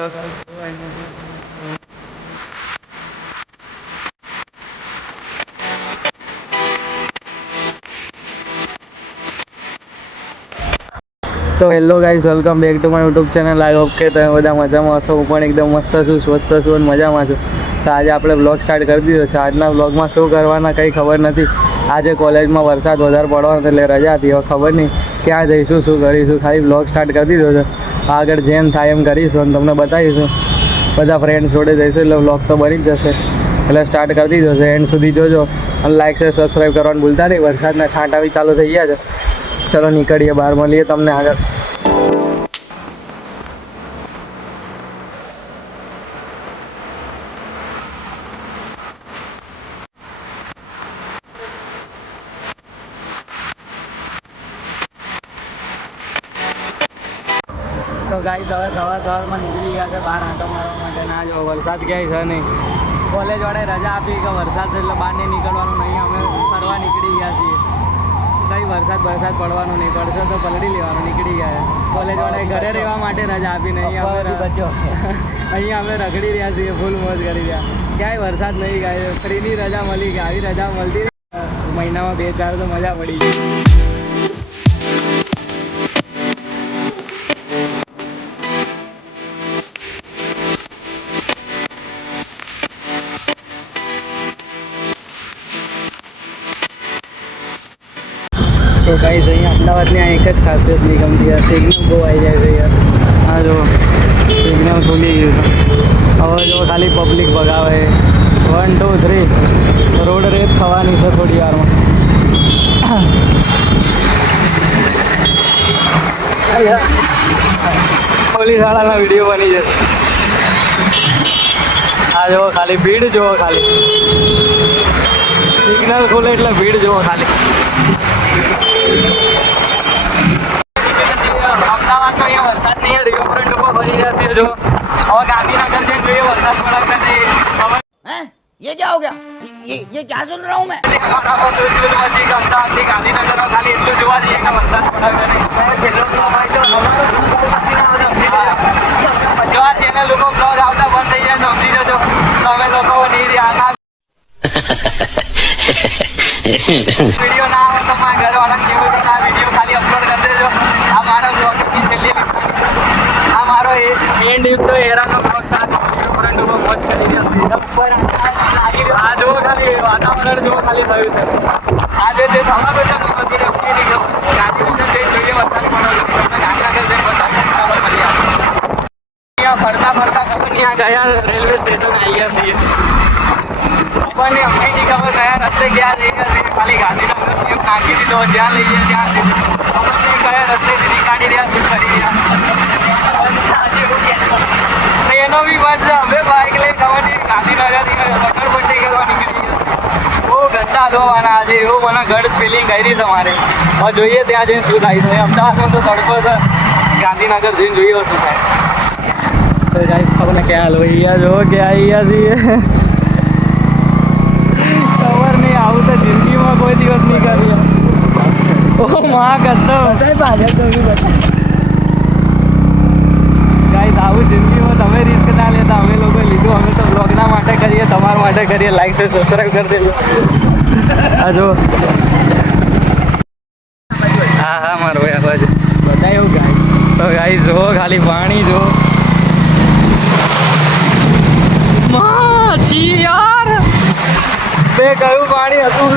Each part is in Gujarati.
તો hello guys, welcome back to my YouTube channel. I hope કે તમે બધા મજામાં હશો. હું પણ એકદમ મસ્ત છું, સ્વસ્થ છું અને મજામાં છું. તો આજે આપણે બ્લોગ સ્ટાર્ટ કરી દીધો છે. આજના બ્લોગમાં શું કરવાના કંઈ ખબર નથી. આજે કોલેજમાં વરસાદ વધારે પડવાનો એટલે રજા હતી. હવે ખબર નહીં ક્યાં જઈશું, શું કરીશું. ખાલી બ્લોગ સ્ટાર્ટ કરી દીધો છે. આગળ જેમ થાય એમ કરીશું અને તમને બતાવીશું. બધા ફ્રેન્ડ્સ જોડે જઈશું એટલે બ્લોગ તો બની જ જશે. એટલે સ્ટાર્ટ કરી દીધો છે. એન્ડ સુધી જોજો અને લાઈક શેર સબસ્ક્રાઈબ કરવાનું ભૂલતા નહીં. વરસાદના છાંટા બી ચાલુ થઈ ગયા છે. ચલો નીકળીએ, બહાર મળીએ તમને આગળ. તો ગાઈસ હવે સવારમાં નીકળી ગયા છે બહાર આંટો મારવા માટે. ના જો વરસાદ ક્યાંય છે નહીં. કોલેજ વાળે રજા આપી કે વરસાદ છે એટલે બહાર નહીં નીકળવાનું નહીં. અમે ફરવા નીકળી ગયા છીએ. કંઈ વરસાદ પડવાનું નહીં. પડશે તો પલળી લેવાનું. નીકળી ગયા. કોલેજ વાળાએ ઘરે રહેવા માટે રજા આપી નહીં. અહીંયા અમે રખડી રહ્યા છીએ, ફૂલ મોજ કરી રહ્યા. ક્યાંય વરસાદ નહીં ગાય. ફ્રીની રજા મળી ગઈ. આવી રજા મળતી મહિનામાં 2-4 તો મજા પડી ગઈ. તો ગાઈસ અહીંયા અમદાવાદની આ એક જ ખાસિયત નહીં ગમતી. સિગ્નલ બહુ આવી જાય છે યાર. હા જો સિગ્નલ ખુલી ગયું છે. હવે જો ખાલી પબ્લિક ભગાવે. 1 2 3 રોડ રેસ થવાની છે થોડી વારમાં. પોલીસવાળાના વિડીયો બની જશે. હા જુઓ ખાલી ભીડ જુઓ. ખાલી સિગ્નલ ખુલે એટલે ભીડ જુઓ ખાલી. અમદાવાદમાં અહીંયા વરસાદ નહીં. રિવરફ્રન્ટ ઉપર ફરી રહ્યા છીએ. જો હવે ગાંધીનગર જઈને જોઈએ વરસાદ પડે કે નહીં. ये क्या हो गया? ये क्या सुन रहा हूँ मैं? અમદાવાદથી ગાંધીનગર ખાલી એટલું જોવા જઈએ કે વરસાદ પડે કે નહીં. જો આ ચેનલ લોકો બ્લોગ આવતા બંધ થઈ જાય સમજી જજો. તમે લોકો નહીં રહ્યા વિડીયો ના આવે તો મારા ઘરવાળા કેવું કે આ વિડીયો ખાલી અપલોડ કરી દેજો. આ મારા બ્લોગની છેલ્લી આ મારો એન્ડ તો હેરાનો બ્લોગ સાથે રિવરફ્રન્ટ ઉપર મોજ કરી રહ્યા છે. આ જુઓ ખાલી વાતાવરણ જુઓ ખાલી થયું છે. આજે જે થવાનું છે તો નથી નક્કી નહીં ખબર. ગાંધીનગર જઈને જોઈએ વરસાદ પડે. ગાંધીનગર જઈને વરસાદ ખબર પડી આવે. અહીંયા ફરતા ખબર નહીં આ ગયા રેલવે સ્ટેશન આવી ગયા છીએ. આપણને અમને નહીં ખબર કયા રસ્તે ગયા જઈએ છીએ. ખાલી ગાંધીનગર નાખી દીધો જ્યાં લઈએ ત્યાં આપણને કયા રસ્તેથી કાઢી રહ્યા શું કરી રહ્યા. એનો બી વાત છે. અમે બાઇક લઈ ખબર નહીં ગાંધીનગરથી લકડબંડી કરવા નીકળી ગયા. બહુ ગંદા ધોવાના આજે. એવું મને ગર્ડ્સ ફિલિંગ કરી તમારે. હવે જોઈએ ત્યાં જઈને શું થાય છે. અમદાવાદમાં તો તડકો છે. ગાંધીનગર જઈને જોઈએ શું થાય. તો ગાઈસ ખબર ને ક્યાં હાલો અહીંયા જો ક્યાં અહીંયા છીએ. ખબર નહીં. આવું તો જિંદગીમાં કોઈ દિવસ નહીં કરીએ. ઓ માં કસમ ગાઈસ આવું જિંદગીમાં તમે રિસ્ક ના લેતા. અમે લોકો લીધું. અમે તો બ્લોગના માટે કરીએ, તમારા માટે કરીએ. લાઈક શેર સબસ્ક્રાઈબ કરી દેજો. હા જો હા મારો અવાજ બધા એવું ગાય. તો ગાઈસ જુઓ ખાલી પાણી જુઓ. છી યાર બે કયું પાણી હતું.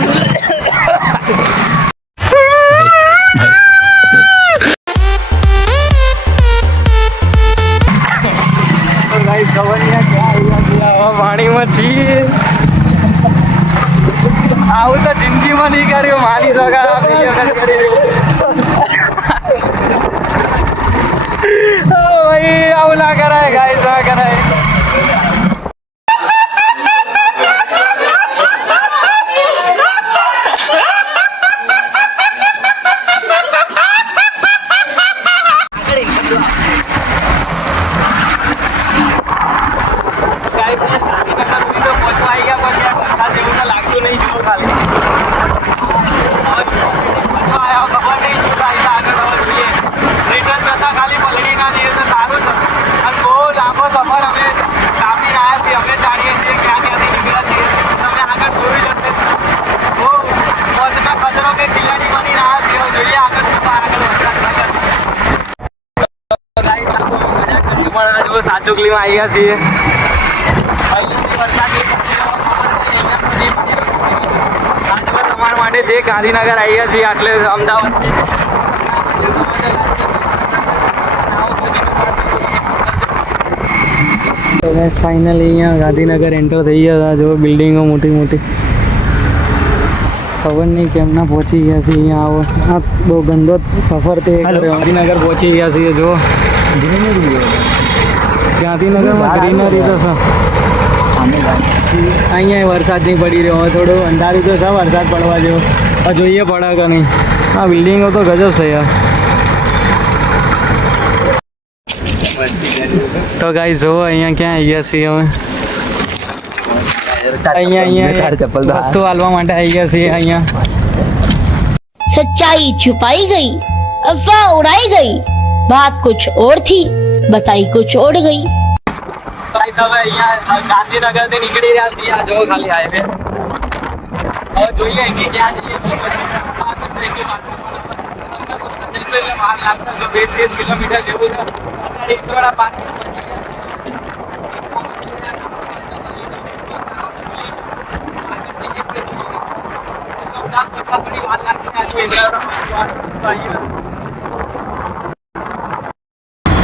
ખબર નહીં ક્યાં પાણીમાં છીએ. આવું તો જિંદગીમાં નહીં કર્યું. માની શકાય ભાઈ. આવું ના કરાય ગાઈસ, ના કરાય. પાંચોકલીમાં આવી ગયા છીએ. અહીંયાથી વરસાદની આટલે તમારા માટે છે ગાંધીનગર આવી ગયા છીએ, આટલે અમદાવાદથી. તો ફાઇનલી અહીંયા ગાંધીનગર એન્ટર થઈ ગયા હતા. જો બિલ્ડિંગો મોટી મોટી, ખબર નહીં કેમના પહોંચી ગયા છીએ અહીંયા. આવો આ બહુ ગંદો સફર તે ગાંધીનગર પહોંચી ગયા છીએ. જો ગાંધીનગરમાં ગ્રીનરી તો છે. અહીંયા વરસાદ નહીં પડી રહ્યો, થોડું અંધારું તો છે, વરસાદ પડવા જેવો. જોઈએ પડે કે નહીં. આ બિલ્ડિંગો તો ગજબ છે યાર. તો ગાઈસ જો અહીંયા ક્યાં આવી ગયા છીએ અમે. અહીંયા વસ્તુ હાલવા માટે આવી ગયા છીએ અહીંયા. सच्चाई छुपाई गई, अफवाह उड़ाई गई, बात कुछ और थी, बताई कुछ और गई. ગાઈસ હવે અહીંયા ગાંધીનગર થી નીકળી રહ્યા છીએ. આ જો ખાલી હાઈવે. હવે જોઈએ કે ક્યાં જઈએ છીએ. એટલે બહાર લાગતા જો 20-30 કિલોમીટર જેવું છે. અત્યારે ઇન્દોરા પાર્ક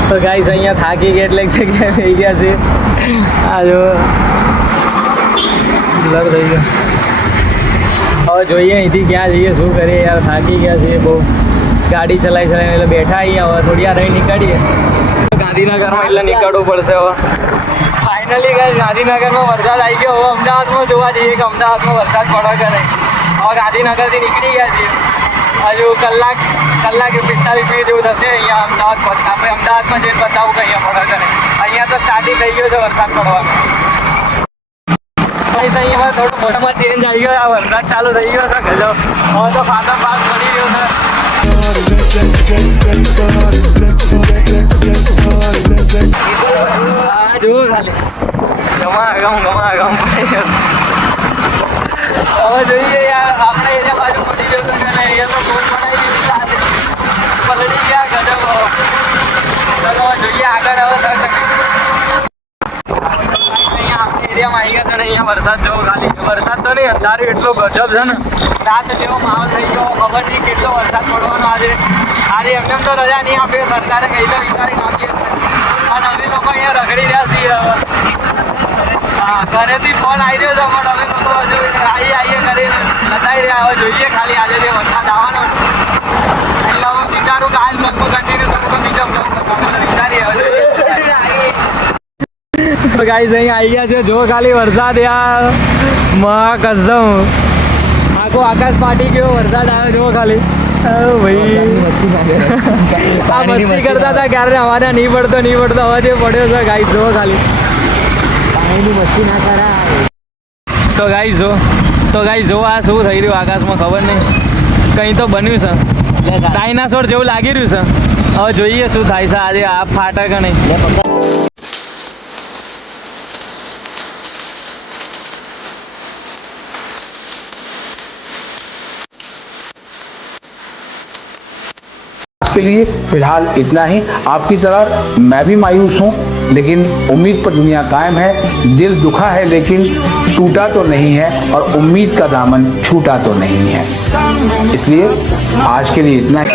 તો ગાઈસ અહીંયા થાકી ગયા એટલે જગ્યાએ થઈ ગયા છે. આ જો બ્લર થઈ ગયો. હવે જોઈએ અહીંથી ક્યાં જઈએ, શું કરીએ યાર. થાકી ગયા છીએ બહુ, ગાડી ચલાવી એટલે બેઠા અહીંયા. હવે થોડી વાર રહી નીકળીએ ગાંધીનગરમાં, એટલે નીકળવું પડશે હવે. ફાઇનલી ગાઈસ ગાંધીનગરમાં વરસાદ આવી ગયો. હવે અમદાવાદમાં જોવા જઈએ કે અમદાવાદમાં વરસાદ પડે કે નહીં. હવે ગાંધીનગરથી નીકળી ગયા છીએ. હજુ કલાક 45 મિનિટ જેવું થશે અહીંયા અમદાવાદ પહોંચ. આપણે અમદાવાદમાં જઈને બતાવું કે અહીંયા પડે કે નહીં. અહીંયા તો સ્ટાર્ટિંગ થઈ ગયો છે વરસાદ પડવાનો. અહીંયા થોડું મોસમમાં ચેન્જ આવી ગયો. આ વરસાદ ચાલુ થઈ ગયો છે ગજબ. હવે તો ફાદર પાસ પડી રહ્યો છે. જુઓ ખાલી ગમાગમ પડી ગયો. હવે જોઈએ યાર, આપણે એરિયા બાજુ પડી ગયો છે ને. અહીંયા તો રોડ બનાવી દીધી, પલળી ગયા ગજબ. ચલો જોઈએ આગળ. હવે અહીંયા આપણે એરિયામાં આવી ગયા છે ને. અહીંયા વરસાદ જોવો ખાલી. વરસાદ તો નહીં, અંધારું એટલો ગજબ છે ને. રાત જેવો માહોલ થઈ ગયો. ખબર નહીં કેટલો વરસાદ પડવાનો આજે. એમને તો રજા નહીં આપે સરકારે, કઈ તો વિચારી નાખીએ. અને અમે લોકો અહીંયા રખડી રહ્યા છીએ. હા, ઘરેથી ફોન આવી રહ્યો છે પણ અમે લોકો હજુ આવીએ કરી બતાવી રહ્યા. હવે જોઈએ ખાલી આજે જે વરસાદ આવવાનો એટલે હું વિચારું કે આજ લગભગ કન્ટિન્યુ કરું બીજો વિચારીએ. તો ગાઈસ અહીં આવી ગયા છે. જો ખાલી વરસાદ યાર મહા કસમ, આખો આકાશ ફાટી ગયો. વરસાદ આવ્યો જો ખાલી. ભાઈ આ મસ્તી કરતા હતા ક્યારે અમારે નહીં પડતો હવે જે પડ્યો છે ગાઈસ જો ખાલી. પાણીની મસ્તી ના કરાય. તો ગાઈસ જો આ શું થઈ રહ્યું આકાશમાં ખબર નહીં. કંઈ તો બન્યું છે, ડાયનાસોર જેવું લાગી રહ્યું છે. હવે જોઈએ શું થાય છે આજે. આ ફાટે કે નહીં. के लिए फिलहाल इतना ही। आपकी तरह मैं भी मायूस हूँ, लेकिन उम्मीद पर दुनिया कायम है। दिल दुखा है लेकिन टूटा तो नहीं है, और उम्मीद का दामन छूटा तो नहीं है। इसलिए आज के लिए इतना ही।